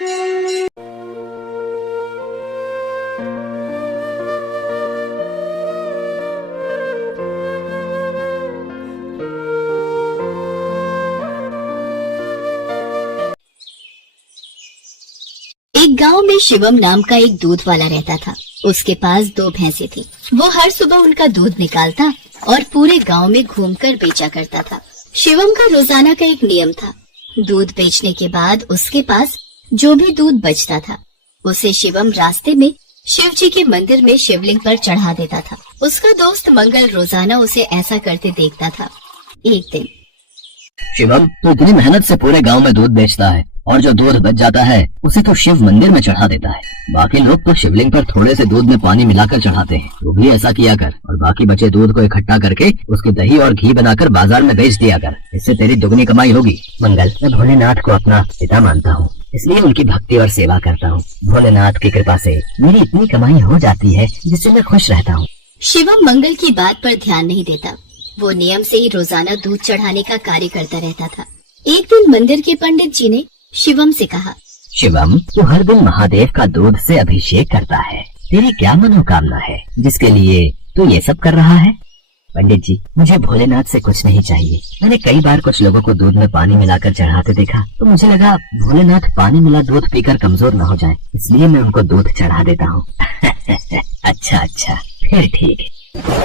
एक गांव में शिवम नाम का एक दूध वाला रहता था। उसके पास 2 भैंसें थी। वो हर सुबह उनका दूध निकालता और पूरे गांव में घूमकर बेचा करता था। शिवम का रोजाना का एक नियम था। दूध बेचने के बाद उसके पास जो भी दूध बचता था उसे शिवम रास्ते में शिव जी के मंदिर में शिवलिंग पर चढ़ा देता था। उसका दोस्त मंगल रोजाना उसे ऐसा करते देखता था। एक दिन, शिवम, तो इतनी मेहनत से पूरे गांव में दूध बेचता है और जो दूध बच जाता है उसे तो शिव मंदिर में चढ़ा देता है। बाकी लोग तो शिवलिंग पर थोड़े से दूध में पानी मिलाकर चढ़ाते हैं। तू भी ऐसा किया कर और बाकी बचे दूध को इकट्ठा करके उसकी दही और घी बनाकर बाजार में बेच दिया कर। इससे तेरी दुगनी कमाई होगी। मंगल, मैं भोलेनाथ को अपना पिता मानता हूँ, इसलिए उनकी भक्ति और सेवा करता हूँ। भोलेनाथ की कृपा से मेरी इतनी कमाई हो जाती है जिससे मैं खुश रहता हूँ। शिवम मंगल की बात पर ध्यान नहीं देता। वो नियम से ही रोजाना दूध चढ़ाने का कार्य करता रहता था। एक दिन मंदिर के पंडित जी ने शिवम से कहा, शिवम, तू हर दिन महादेव का दूध से अभिषेक करता है। तेरी क्या मनोकामना है जिसके लिए तू ये सब कर रहा है? पंडित जी, मुझे भोलेनाथ से कुछ नहीं चाहिए। मैंने कई बार कुछ लोगों को दूध में पानी मिलाकर चढ़ाते देखा तो मुझे लगा भोलेनाथ पानी मिला दूध पीकर कमजोर न हो जाए, इसलिए मैं उनको दूध चढ़ा देता हूँ। अच्छा, फिर ठीक है।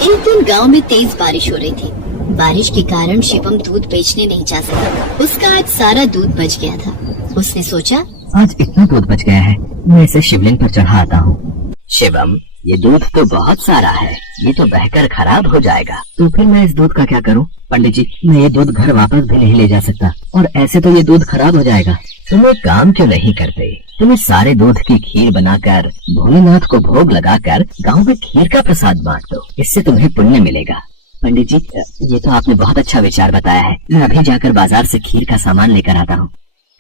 एक दिन गांव में तेज बारिश हो रही थी। बारिश के कारण शिवम दूध बेचने नहीं जा सका। उसका आज सारा दूध बच गया था। उसने सोचा, आज इतना दूध बच गया है, मैं इसे शिवलिंग पर चढ़ा आता हूँ। शिवम, ये दूध तो बहुत सारा है, ये तो बहकर खराब हो जाएगा। तो फिर मैं इस दूध का क्या करूँ? पंडित जी, मैं ये दूध घर वापस भी नहीं ले जा सकता और ऐसे तो ये दूध खराब हो जाएगा। तुम एक काम क्यों नहीं करते? तुम इस सारे दूध की खीर बनाकर भोलेनाथ को भोग लगाकर गांव में खीर का प्रसाद बांट दो, इससे तुम्हें पुण्य मिलेगा। पंडित जी, ये तो आपने बहुत अच्छा विचार बताया है। मैं अभी जाकर बाजार से खीर का सामान लेकर आता हूँ।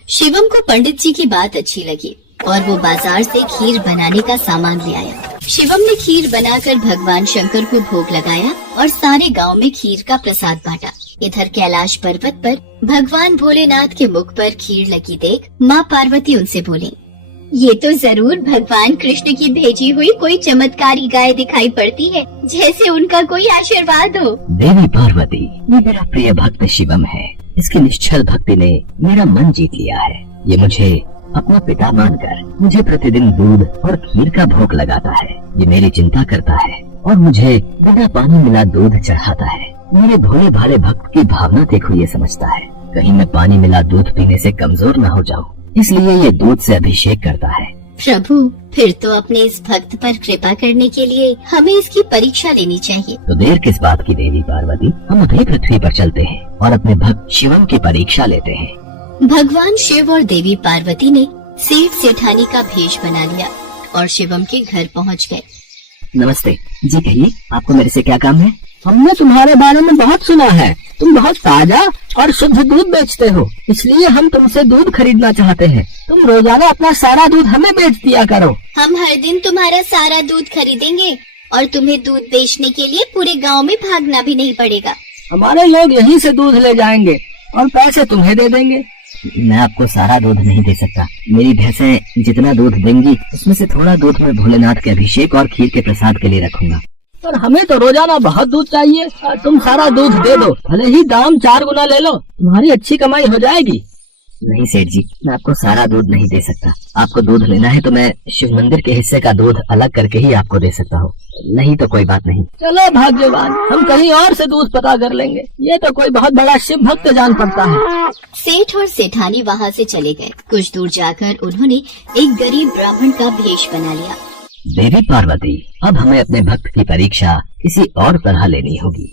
शिवम को पंडित जी की बात अच्छी लगी और वो बाजार से खीर बनाने का सामान ले आया। शिवम ने खीर बनाकर भगवान शंकर को भोग लगाया और सारे गांव में खीर का प्रसाद बांटा। इधर कैलाश पर्वत पर भगवान भोलेनाथ के मुख पर खीर लगी देख माँ पार्वती उनसे बोली, ये तो जरूर भगवान कृष्ण की भेजी हुई कोई चमत्कारी गाय दिखाई पड़ती है, जैसे उनका कोई आशीर्वाद हो। देवी पार्वती, ये मेरा प्रिय भक्त शिवम है। इसकी निश्चल भक्ति ने मेरा मन जीत लिया है। ये मुझे अपना पिता मानकर मुझे प्रतिदिन दूध और खीर का भोग लगाता है। ये मेरी चिंता करता है और मुझे बिना पानी मिला दूध चढ़ाता है। मेरे भोले भाले भक्त की भावना देखो, ये समझता है कहीं मैं पानी मिला दूध पीने से कमजोर न हो जाऊं, इसलिए ये दूध से अभिषेक करता है। प्रभु, फिर तो अपने इस भक्त पर कृपा करने के लिए हमें इसकी परीक्षा लेनी चाहिए। तो देर किस बात की देवी पार्वती, हम उधरी पृथ्वी पर चलते हैं और अपने भक्त शिवम की परीक्षा लेते हैं। भगवान शिव और देवी पार्वती ने सेठ सेठानी का भेष बना लिया और शिवम के घर पहुंच गए। नमस्ते जी, कहिए आपको मेरे से क्या काम है? हमने तुम्हारे बारे में बहुत सुना है। तुम बहुत ताजा और शुद्ध दूध बेचते हो, इसलिए हम तुमसे दूध खरीदना चाहते हैं। तुम रोजाना अपना सारा दूध हमें बेच दिया करो। हम हर दिन तुम्हारा सारा दूध खरीदेंगे और तुम्हें दूध बेचने के लिए पूरे गांव में भागना भी नहीं पड़ेगा। हमारे लोग यहीं से दूध ले जाएंगे और पैसे तुम्हें दे देंगे। मैं आपको सारा दूध नहीं दे सकता। मेरी भैंसें जितना दूध देंगी उसमें से थोड़ा दूध मैं भोलेनाथ के अभिषेक और खीर के प्रसाद के लिए रखूंगा। पर हमें तो रोजाना बहुत दूध चाहिए। तुम सारा दूध दे दो, भले ही दाम 4 गुना ले लो, तुम्हारी अच्छी कमाई हो जाएगी। नहीं सेठ जी, मैं आपको सारा दूध नहीं दे सकता। आपको दूध लेना है तो मैं शिव मंदिर के हिस्से का दूध अलग करके ही आपको दे सकता हूँ, नहीं तो कोई बात नहीं। चलो भाग्यवान, हम कहीं और से दूध पता कर लेंगे। ये तो कोई बहुत बड़ा शिव भक्त जान पड़ता है। सेठ और सेठानी वहाँ से चले गए। कुछ दूर जाकर उन्होंने एक गरीब ब्राह्मण का भेष बना लिया। देवी पार्वती, अब हमें अपने भक्त की परीक्षा किसी और तरह लेनी होगी।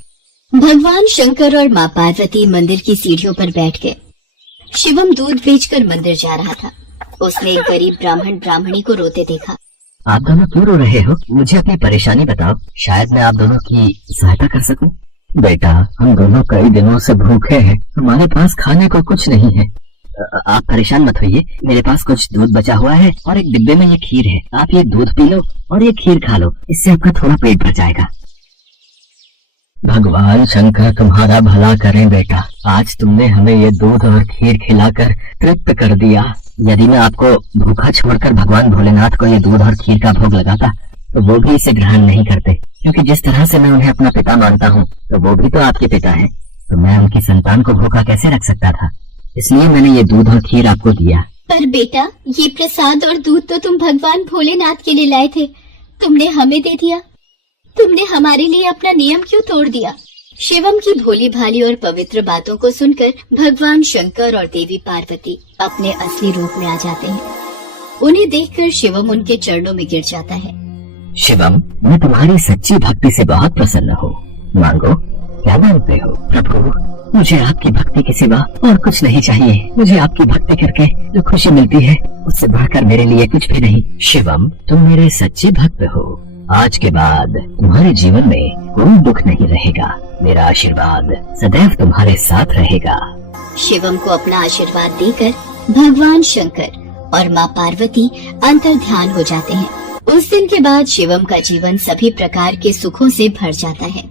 भगवान शंकर और माँ पार्वती मंदिर की सीढ़ियों पर बैठ गए। शिवम दूध बेचकर मंदिर जा रहा था। उसने एक गरीब ब्राह्मण ब्राह्मणी को रोते देखा। आप दोनों क्यों रो रहे हो? मुझे अपनी परेशानी बताओ, शायद मैं आप दोनों की सहायता कर सकूं। बेटा, हम दोनों कई दिनों से भूखे हैं, हमारे पास खाने को कुछ नहीं है। आप परेशान मत होइए, मेरे पास कुछ दूध बचा हुआ है और एक डिब्बे में ये खीर है। आप ये दूध पी लो और ये खीर खा लो, इससे आपका थोड़ा पेट भर जाएगा। भगवान शंकर तुम्हारा भला करें बेटा, आज तुमने हमें ये दूध और खीर खिलाकर तृप्त कर दिया। यदि मैं आपको भूखा छोड़कर भगवान भोलेनाथ को ये दूध और खीर का भोग लगाता तो वो भी इसे ग्रहण नहीं करते, क्योंकि जिस तरह से मैं उन्हें अपना पिता मानता हूँ तो वो भी तो आपके पिता हैं। तो मैं उनकी संतान को भूखा कैसे रख सकता था? इसलिए मैंने ये दूध और खीर आपको दिया। पर बेटा, ये प्रसाद और दूध तो तुम भगवान भोलेनाथ के लिए लाए थे, तुमने हमें दे दिया। तुमने हमारे लिए अपना नियम क्यों तोड़ दिया? शिवम की भोली भाली और पवित्र बातों को सुनकर भगवान शंकर और देवी पार्वती अपने असली रूप में आ जाते हैं। उन्हें देखकर शिवम उनके चरणों में गिर जाता है। शिवम, मैं तुम्हारी सच्ची भक्ति से बहुत प्रसन्न हूँ। मांगो, क्या मांगते हो? प्रभु, मुझे आपकी भक्ति के सिवा और कुछ नहीं चाहिए। मुझे आपकी भक्ति करके जो खुशी मिलती है उससे बढ़कर मेरे लिए कुछ भी नहीं। शिवम, तुम मेरे सच्चे भक्त हो। आज के बाद तुम्हारे जीवन में कोई दुख नहीं रहेगा। मेरा आशीर्वाद सदैव तुम्हारे साथ रहेगा। शिवम को अपना आशीर्वाद देकर भगवान शंकर और माँ पार्वती अंतर ध्यान हो जाते हैं। उस दिन के बाद शिवम का जीवन सभी प्रकार के सुखों से भर जाता है।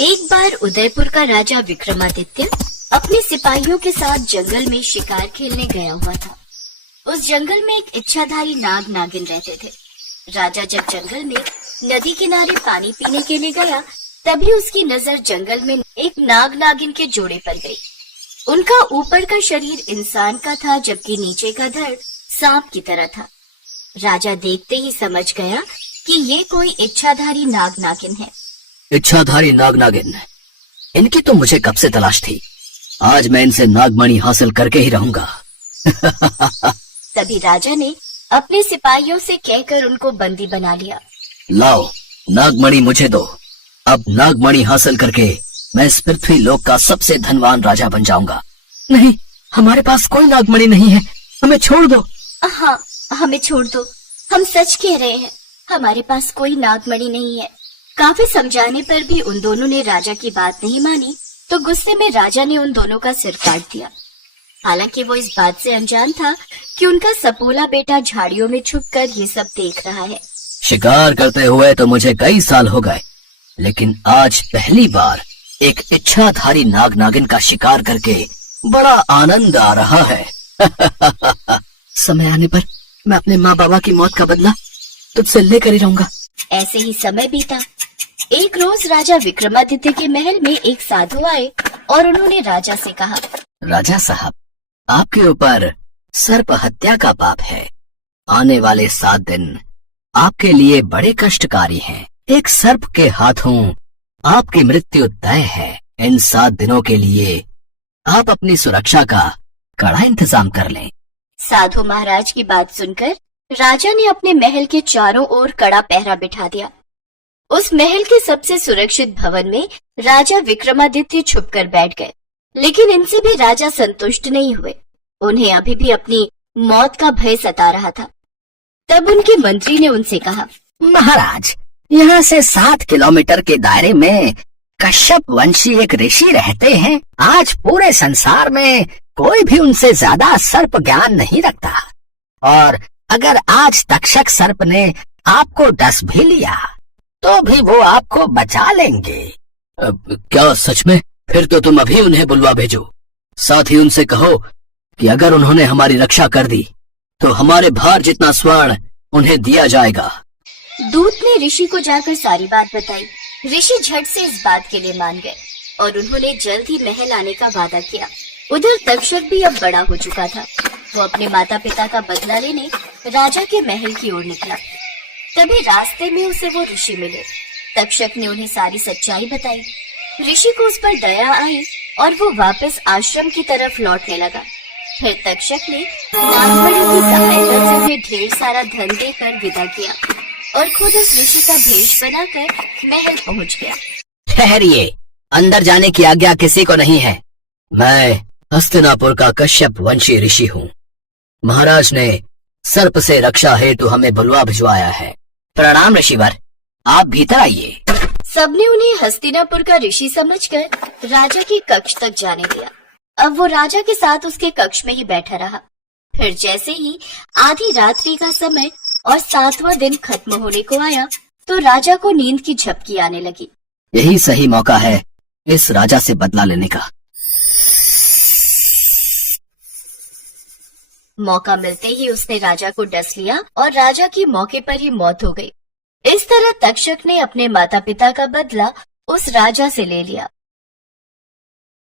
एक बार उदयपुर का राजा विक्रमादित्य अपने सिपाहियों के साथ जंगल में शिकार खेलने गया हुआ था। उस जंगल में एक इच्छाधारी नाग नागिन रहते थे। राजा जब जंगल में नदी किनारे पानी पीने के लिए गया, तभी उसकी नजर जंगल में एक नाग नागिन के जोड़े पर गई। उनका ऊपर का शरीर इंसान का था, जबकि नीचे का धड़ सांप की तरह था। राजा देखते ही समझ गया कि ये कोई इच्छाधारी नाग नागिन है। इच्छाधारी नाग नागिन, इनकी तो मुझे कब से तलाश थी। आज मैं इनसे नागमणि हासिल करके ही रहूंगा। तभी राजा ने अपने सिपाहियों से कहकर उनको बंदी बना लिया। लाओ, नागमणि मुझे दो। अब नागमणि हासिल करके मैं इस पृथ्वी लोक का सबसे धनवान राजा बन जाऊंगा। नहीं, हमारे पास कोई नागमणि नहीं है, हमें छोड़ दो। हाँ, हमें छोड़ दो, हम सच कह रहे हैं, हमारे पास कोई नागमणि नहीं है। काफी समझाने पर भी उन दोनों ने राजा की बात नहीं मानी, तो गुस्से में राजा ने उन दोनों का सिर काट दिया। हालांकि वो इस बात से अनजान था कि उनका सपोला बेटा झाड़ियों में छुपकर ये सब देख रहा है। शिकार करते हुए तो मुझे कई साल हो गए, लेकिन आज पहली बार एक इच्छाधारी नाग नागिन का शिकार करके बड़ा आनंद आ रहा है। समय आने पर मैं अपने माँ बाबा की मौत का बदला तुझसे लेकर ही रहूंगा। ऐसे ही समय बीता। एक रोज राजा विक्रमादित्य के महल में एक साधु आए और उन्होंने राजा से कहा, राजा साहब, आपके ऊपर सर्प हत्या का पाप है। आने वाले 7 दिन आपके लिए बड़े कष्टकारी हैं। एक सर्प के हाथों आपकी मृत्यु तय है। इन 7 दिनों के लिए आप अपनी सुरक्षा का कड़ा इंतजाम कर लें। साधु महाराज की बात सुनकर राजा ने अपने महल के चारों ओर कड़ा पहरा बिठा दिया। उस महल के सबसे सुरक्षित भवन में राजा विक्रमादित्य छुपकर बैठ गए, लेकिन इनसे भी राजा संतुष्ट नहीं हुए। उन्हें अभी भी अपनी मौत का भय सता रहा था। तब उनके मंत्री ने उनसे कहा, महाराज, यहाँ से 7 किलोमीटर के दायरे में कश्यप वंशी एक ऋषि रहते हैं। आज पूरे संसार में कोई भी उनसे ज्यादा सर्प ज्ञान नहीं रखता, और अगर आज तक्षक सर्प ने आपको डस भी लिया तो भी वो आपको बचा लेंगे। क्या सच में? फिर तो तुम अभी उन्हें बुलवा भेजो। साथ ही उनसे कहो कि अगर उन्होंने हमारी रक्षा कर दी तो हमारे भार जितना स्वर्ण उन्हें दिया जाएगा। दूत ने ऋषि को जाकर सारी बात बताई। ऋषि झट से इस बात के लिए मान गए और उन्होंने जल्द ही महल आने का वादा किया। उधर तक्षक भी अब बड़ा हो चुका था। वो अपने माता पिता का बदला लेने राजा के महल की ओर निकला। तभी रास्ते में उसे वो ऋषि मिले। तक्षक ने उन्हें सारी सच्चाई बताई। ऋषि को उस पर दया आई और वो वापस आश्रम की तरफ लौटने लगा। फिर तक्षक ने नागमणि की सहायता से उन्हें ढेर सारा धन देकर विदा किया और खुद उस ऋषि का भेष बनाकर महल पहुंच गया। ठहरिए, अंदर जाने की आज्ञा किसी को नहीं है। मैं हस्तिनापुर का कश्यप वंशी ऋषि हूँ। महाराज ने सर्प से रक्षा हेतु हमें बुलवा भिजवाया है। प्रणाम ऋषिवर, आप भीतर आइए। सबने उन्हें हस्तिनापुर का ऋषि समझकर राजा के कक्ष तक जाने दिया। अब वो राजा के साथ उसके कक्ष में ही बैठा रहा। फिर जैसे ही आधी रात्रि का समय और 7वां दिन खत्म होने को आया तो राजा को नींद की झपकी आने लगी। यही सही मौका है इस राजा से बदला लेने का। मौका मिलते ही उसने राजा को डस लिया और राजा की मौके पर ही मौत हो गई। इस तरह तक्षक ने अपने माता पिता का बदला उस राजा से ले लिया।